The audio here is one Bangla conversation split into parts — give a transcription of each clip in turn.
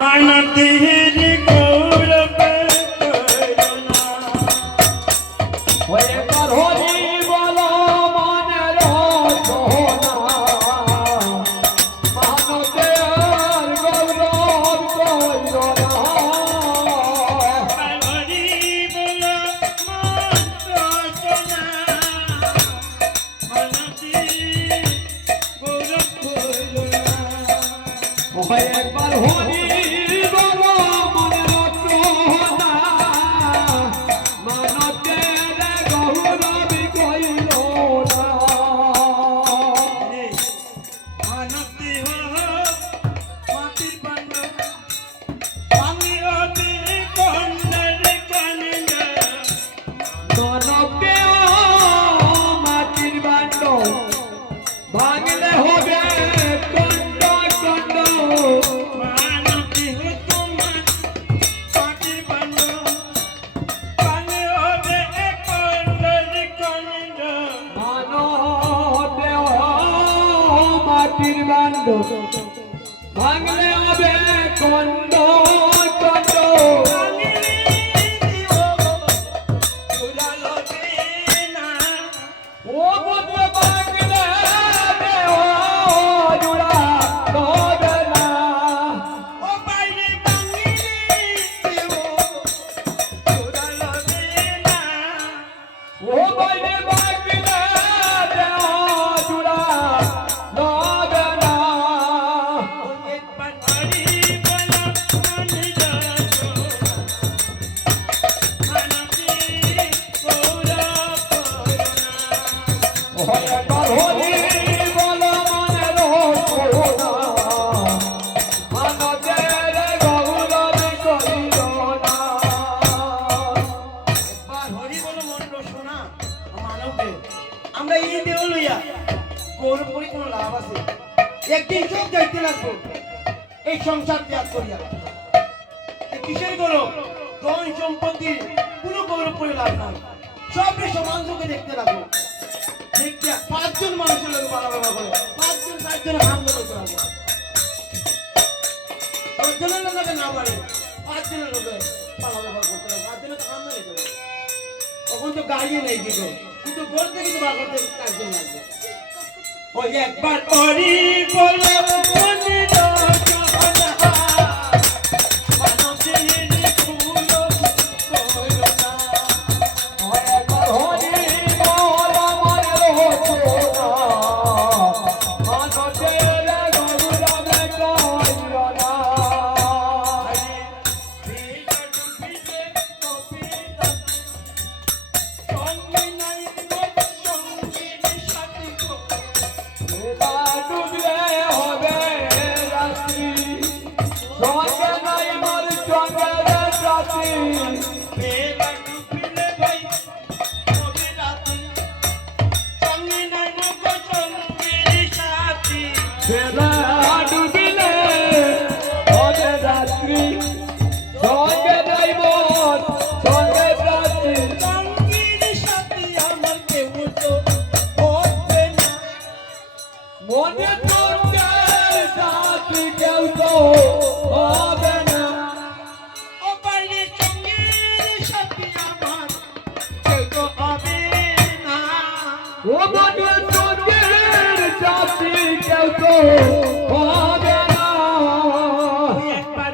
আনতের ভাঙলে হবে কন্ড কন্ড মাটির বান্ড ভাঙলে হবে কন্ড কন্ড আমরা এই লইয়া গৌরবপুরি কোনো লাভ আছে? একদিন সব যাইতে লাগবো, এই সংসার ত্যাগ করিয়া। কিসের গৌরব? ধন সম্পত্তি কোনো গৌরব করে লাভ নাই। সবকে সমান চোখে দেখতে লাগবো। পাঁচজন মানুষের লোক ভালো ব্যবহার করে, পাঁচজন, চারজন হাম লোক করাবো দশজনের লোকে না পারে, পাঁচজনের লোকে ভালো ব্যবহার করতে পাঁচজনের তো হাম নিতে তখন তো গাড়িও নেই দিল। কিন্তু বলতে কিন্তু একবার রাজি ও মনে চন্দ্রের রাত্রি কেউ তো হবে না। একবার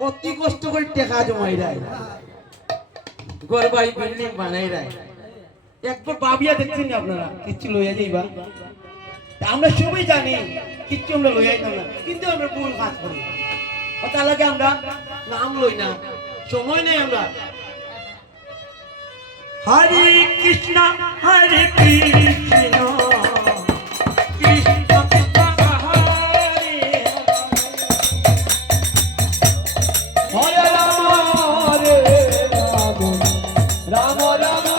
অতি কষ্ট করে টেকা জমাই রায় গরবাই বিল্ডিং বানাই রায় একবার ভাবিয়া দেখছেন আপনারা? কিচ্ছু লইয়া যাইবা? আমরা সবই জানি কিচ্ছু আমরা লই আইতাম না কিন্তু আমরা ভুল কাজ করি। তার লাগে আমরা নাম লই না সময় নেই আমরা। হরে কৃষ্ণ হরে কৃষ্ণ Ramo Ramo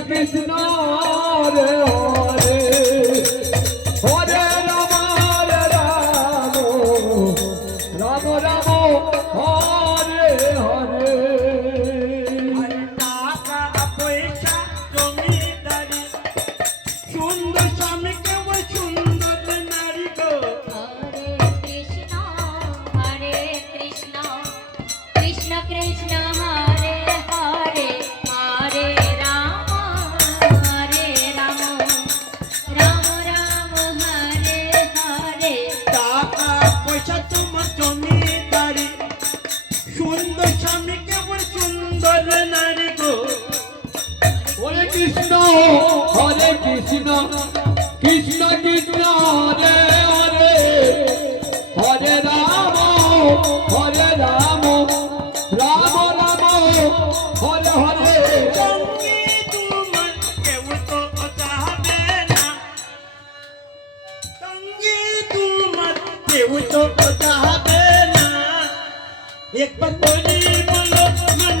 কৃষ্ণ রে হরে হরে রাম রাম রাম রাম হরে হরে টাকা সুন্দর স্বামীকে कृष्ण कृष्ण हरे हरे हरे राम हरे राम राम राम, हरे हरे। एक बार बोली, बोलो, मन